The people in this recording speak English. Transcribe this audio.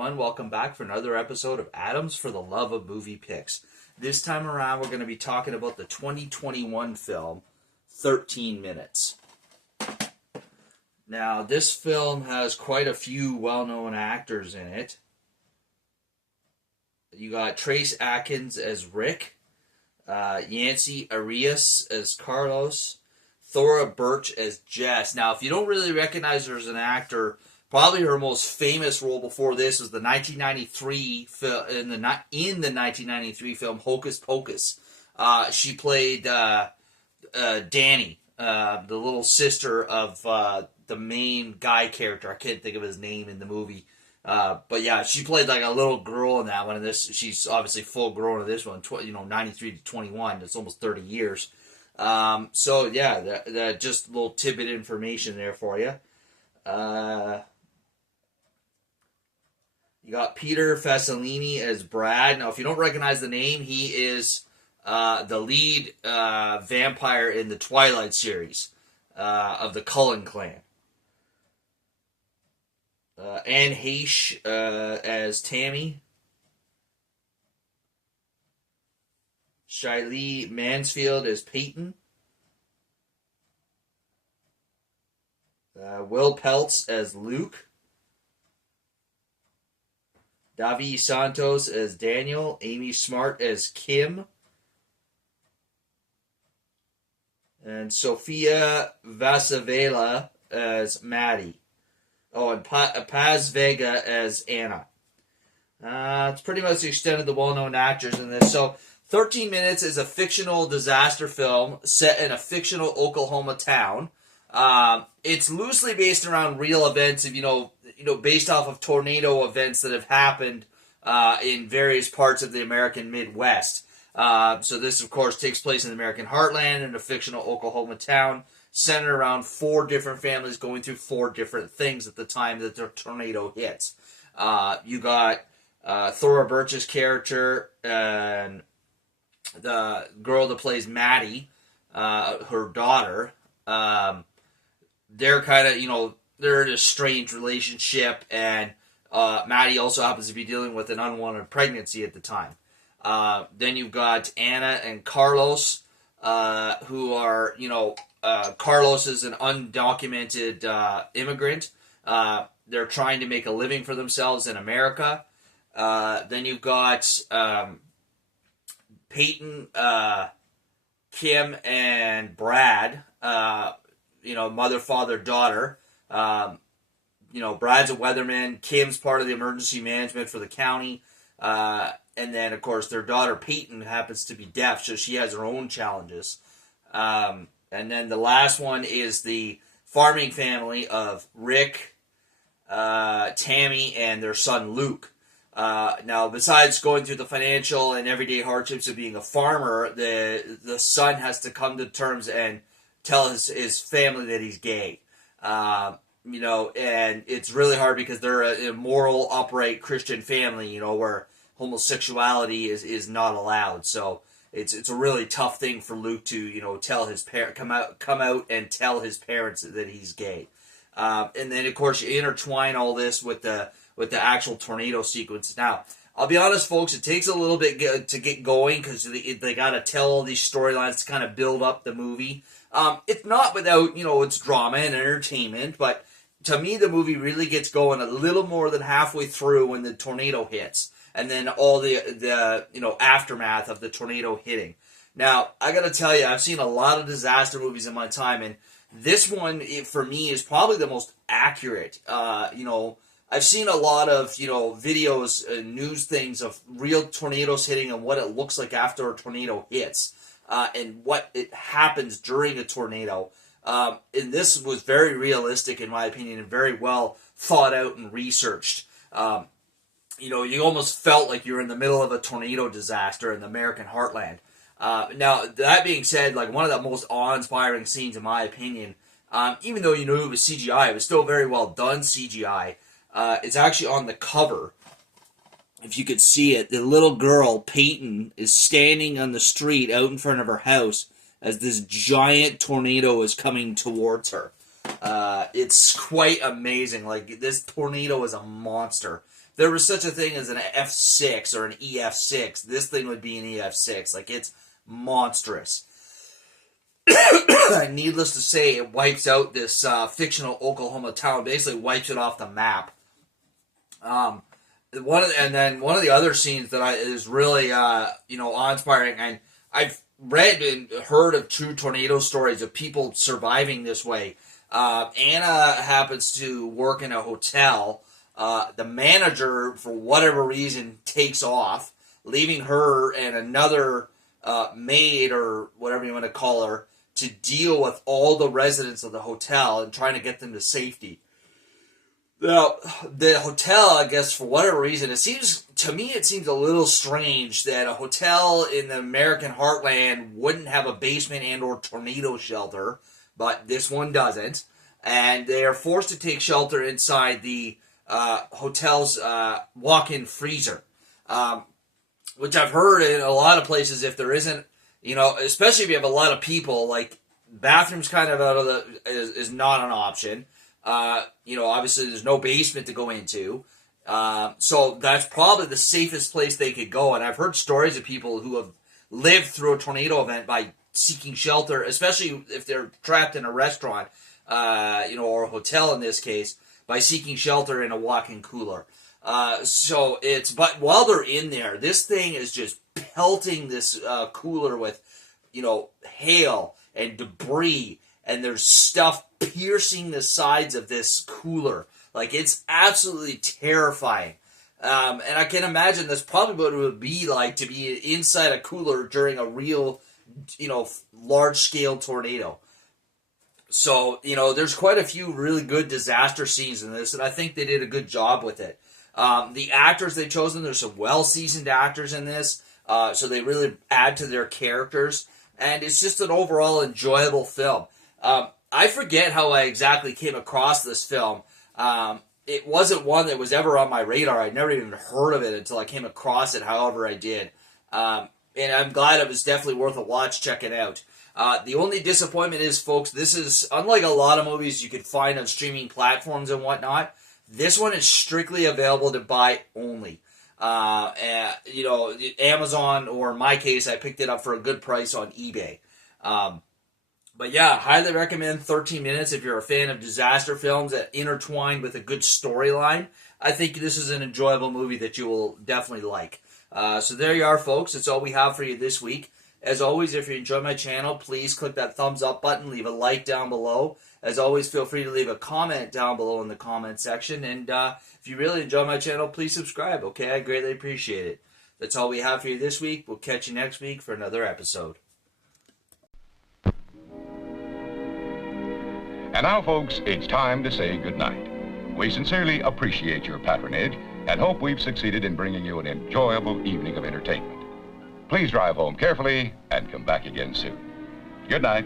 everyone. Welcome back for another episode of Adams for the Love of Movie Picks. This time around, we're going to be talking about the 2021 film, 13 Minutes. Now, this film has quite a few well-known actors in it. You got Trace Atkins as Rick, Yancey Arias as Carlos, Thora Birch as Jess. Now, if you don't really recognize her as an actor, probably her most famous role before this was the 1993 film in the 1993 film Hocus Pocus. She played Danny, the little sister of the main guy character. I can't think of his name in the movie. But yeah, she played like a little girl in that one. And this, she's obviously full grown in this one. 93 to 21. That's almost 30 years. So yeah, that just a little tidbit information there for you. You got Peter Fasolini as Brad. Now, if you don't recognize the name, he is the lead vampire in the Twilight series of the Cullen clan. Anne Heche as Tammy. Shiley Mansfield as Peyton. Will Peltz as Luke. Davi Santos as Daniel. Amy Smart as Kim. And Sofia Vasavela as Maddie. Oh, and Paz Vega as Anna. It's pretty much the extent of the well-known actors in this. So, 13 Minutes is a fictional disaster film set in a fictional Oklahoma town. It's loosely based around real events of, based off of tornado events that have happened in various parts of the American Midwest. So this, of course, takes place in the American heartland in a fictional Oklahoma town, centered around 4 different families going through 4 different things at the time that the tornado hits. You got Thora Birch's character and the girl that plays Maddie, her daughter. They're kind of, they're in a strange relationship, and Maddie also happens to be dealing with an unwanted pregnancy at the time. Then you've got Anna and Carlos, who are, Carlos is an undocumented immigrant. They're trying to make a living for themselves in America. Then you've got Peyton, Kim, and Brad, mother, father, daughter. Brad's a weatherman. Kim's part of the emergency management for the county. And then, of course, their daughter, Peyton, happens to be deaf, so she has her own challenges. And then the last one is the farming family of Rick, Tammy, and their son, Luke. Now, besides going through the financial and everyday hardships of being a farmer, the son has to come to terms and tell his family that he's gay. And it's really hard because they're a moral, upright Christian family, where homosexuality is not allowed. So it's a really tough thing for Luke to, tell his come out and tell his parents that he's gay. And then, of course, you intertwine all this with the actual tornado sequence. Now, I'll be honest, folks, it takes a little bit to get going because they got to tell all these storylines to kind of build up the movie. It's not without, its drama and entertainment, but to me, the movie really gets going a little more than halfway through when the tornado hits, and then all the aftermath of the tornado hitting. Now, I got to tell you, I've seen a lot of disaster movies in my time, and this one, for me, is probably the most accurate. I've seen a lot of, videos, news things of real tornadoes hitting and what it looks like after a tornado hits. And what it happens during a tornado. And this was very realistic, in my opinion, and very well thought out and researched. You almost felt like you were in the middle of a tornado disaster in the American heartland. Now, that being said, like one of the most awe-inspiring scenes, in my opinion, even though it was CGI, it was still very well done CGI. It's actually on the cover. If you could see it, the little girl, Peyton, is standing on the street out in front of her house as this giant tornado is coming towards her. It's quite amazing. Like, this tornado is a monster. there was such a thing as an F6 or an EF6, this thing would be an EF6. Like, it's monstrous. Needless to say, it wipes out this fictional Oklahoma town, basically wipes it off the map. One of the other scenes that is really awe-inspiring, and I've read and heard of true tornado stories of people surviving this way. Anna happens to work in a hotel. The manager, for whatever reason, takes off, leaving her and another maid, or whatever you want to call her, to deal with all the residents of the hotel and trying to get them to safety. Now, the hotel, I guess, for whatever reason, it seems a little strange that a hotel in the American heartland wouldn't have a basement and or tornado shelter, but this one doesn't. And they are forced to take shelter inside the hotel's walk-in freezer, which I've heard in a lot of places, if there isn't, especially if you have a lot of people, like, bathrooms kind of is not an option. Obviously there's no basement to go into. So that's probably the safest place they could go. And I've heard stories of people who have lived through a tornado event by seeking shelter, especially if they're trapped in a restaurant, or a hotel in this case, by seeking shelter in a walk-in cooler. But while they're in there, this thing is just pelting this cooler with, hail and debris, and there's stuff piercing the sides of this cooler. Like, it's absolutely terrifying. And I can imagine that's probably what it would be like to be inside a cooler during a real, large-scale tornado. So, there's quite a few really good disaster scenes in this, and I think they did a good job with it. The actors they've chosen, there's some well-seasoned actors in this, so they really add to their characters, and it's just an overall enjoyable film. I forget how I exactly came across this film. It wasn't one that was ever on my radar. I'd never even heard of it until I came across it, however I did. And I'm glad it was definitely worth a watch, check it out. The only disappointment is, folks, this is, unlike a lot of movies you could find on streaming platforms and whatnot, this one is strictly available to buy only. Amazon, or in my case, I picked it up for a good price on eBay. But yeah, highly recommend 13 Minutes if you're a fan of disaster films that intertwine with a good storyline. I think this is an enjoyable movie that you will definitely like. So there you are, folks. That's all we have for you this week. As always, if you enjoy my channel, please click that thumbs up button, leave a like down below. As always, feel free to leave a comment down below in the comment section. And if you really enjoy my channel, please subscribe, okay? I greatly appreciate it. That's all we have for you this week. We'll catch you next week for another episode. And now, folks, it's time to say goodnight. We sincerely appreciate your patronage and hope we've succeeded in bringing you an enjoyable evening of entertainment. Please drive home carefully and come back again soon. Good night.